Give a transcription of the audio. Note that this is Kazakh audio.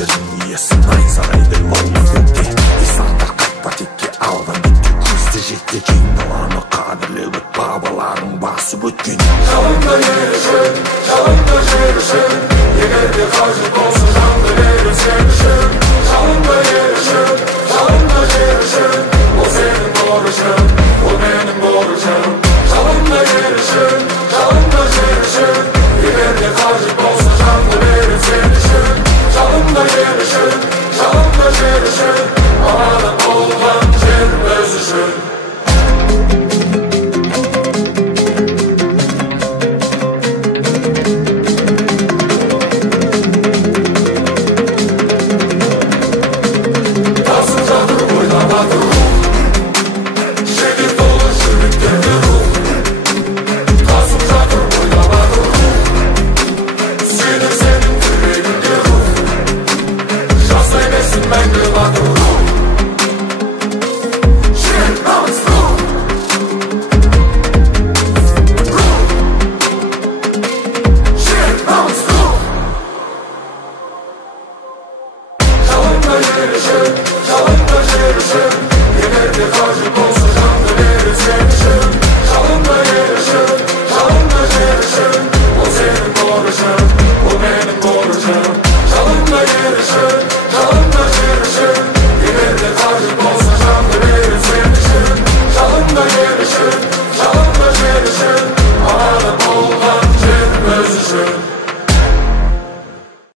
жердің иесін айсарайдай болмас өтте исандар қайтпа текке алдан бетке көзді жетті кең даланы қадірлеп өт бабаларың басып өткен жалында ел үшін жалында жер үшін егер де қажет болса жанды берем сен үшін жалында ел үшін жалында жер үшін ол сенің борышың ол менің борышым жалында ел үшін жалында жер үшін егер де қажет болса жанды берем сен үшін жалында ел үшін жалында жер үшін анадан болған жер өз үшін жалында жер үшін егер де қажет болса жанды берем сен үшін жалында ел үшін жалында жер үшін ол сенің борышың ол менің борышым жалында ел үшін жалында жер үшін